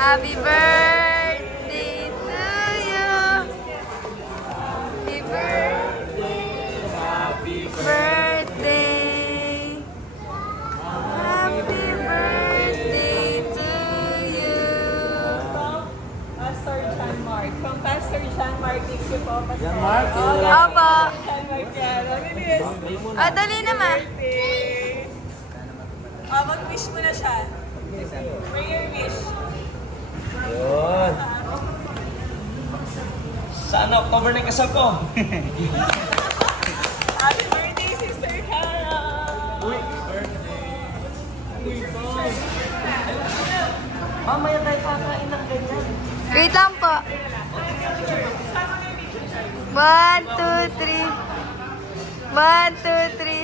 Happy birthday to you. Happy birthday. Happy birthday. Happy birthday to you. Pastor John Mark. From Pastor John Mark, thank you po. John Mark? Opo. John Mark yan. Bilis. Dali naman. Mag-wish mo na siya. Prayer wish. Yun. Sana October na yung kasal ko. Happy birthday, Sister Cara! Uy, birthday. Mamaya tayo kakain ng ganyan. Wait lang po. 1, 2, 3. 1, 2, 3.